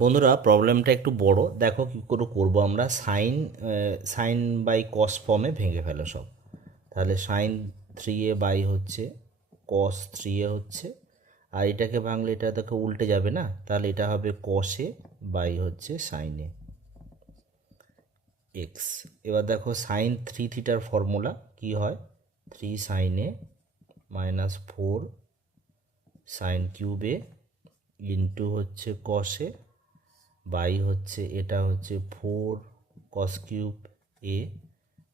বন্ধুরা প্রবলেমটা একটু বড়, দেখো কী করে করবো আমরা। সাইন বাই কস ফর্মে ভেঙে ফেলো সব। তাহলে সাইন 3a বাই হচ্ছে কস 3a হচ্ছে, আর এটাকে ভাঙলে এটা দেখো উল্টে যাবে না, তাহলে এটা হবে কসে বাই হচ্ছে সাইনে এক্স। এবার দেখো সাইন 3 থিটার ফর্মুলা কি হয়, 3 sine a -4 sine cube a into হচ্ছে কসে বাই হচ্ছে এটা হচ্ছে 4 cos³ a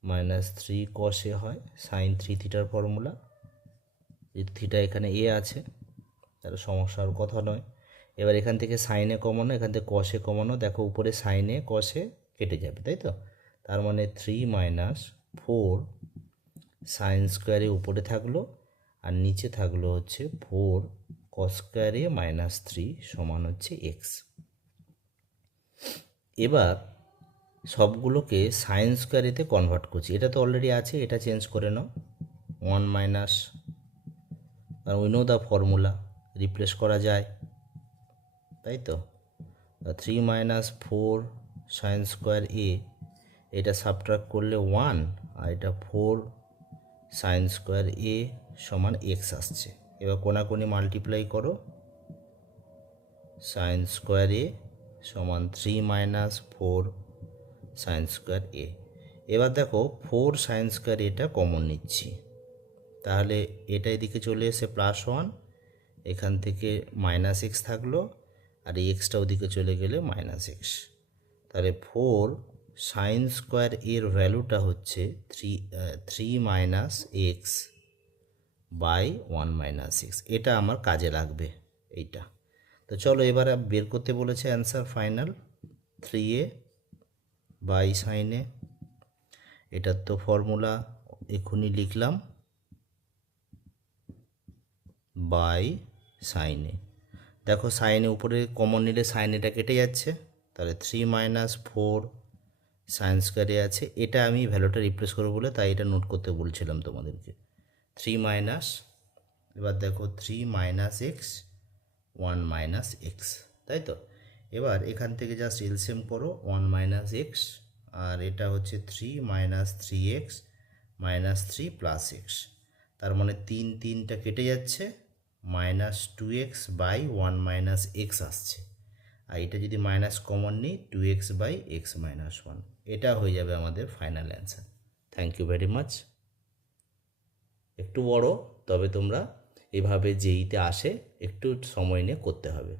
-3 cos a হয় সাইন 3 থিটার ফর্মুলা। এই থিটা এখানে এ আছে, তাহলে সমস্যার কথা নয়। এবার এখান থেকে সাইনে কমানো, এখান থেকে কষে কমানো, দেখো উপরে সাইনে কষে কেটে যাবে, তাই তো। তার মানে 3 - 4 সাইন স্কোয়ারে উপরে থাকলো, আর নিচে থাকলো হচ্ছে 4 cos² a -3 সমান হচ্ছে এক্স। এবার সবগুলোকে সাইন স্কোয়ারেতে কনভার্ট করছি, এটা তো অলরেডি আছে, এটা চেঞ্জ করে নাও 1 minus, we know the formula, replace করা যায়, তাই তো। 3 - 4 সাইন স্কোয়ার এ, এটা সাবট্রাক্ট করলে 1, আর এটা 4 সাইন স্কোয়ার এ সমান এক্স আসছে। এবার কোনাকুনি মাল্টিপ্লাই করো, সাইন স্কোয়ার এ সমান 3 - 4 সাইন স্কোয়ার এ। এবার দেখো 4 সাইন স্কোয়ার এটা কমন নিচ্ছি, তাহলে এটা এদিকে চলে এসে +1, এখান থেকে -x থাকলো, আর এই এক্সটা ওদিকে চলে গেলে -x। তাহলে 4 সাইন স্কোয়ার এর ভ্যালুটা হচ্ছে 3 - x বাই 1 - x। এটা আমার কাজে লাগবে এইটা। তো চলো এবার বের করতে বলেছে answer final 3a by sine A. এটার তো ফর্মুলা এখনই লিখলাম, বাই সাইনে। দেখো সাইনে উপরে কমন নিলে সাইনেটা কেটে যাচ্ছে, তাহলে 3 - 4 সাইন স্কোয়ারে আছে, এটা আমি ভ্যালুটা রিপ্লেস করবো বলে তাই এটা নোট করতে বলছিলাম তোমাদেরকে। 3 মাইনাস, এবার দেখো 3 - x 1 - x, তাই তো। এবার এখান থেকে জাস্ট এলসিএম করো 1 - x, আর এটা হচ্ছে 3 - 3x -3 + x, তার মানে 3টা কেটে যাচ্ছে, -2x বাই 1 - x আসছে। আর এটা যদি মাইনাস কমন নিই 2x বাই x - 1, এটা হয়ে যাবে আমাদের final answer. Thank you very much. একটু বড়, তবে তোমরা এভাবে যেইতে আসে একটু সময় নিয়ে করতে হবে।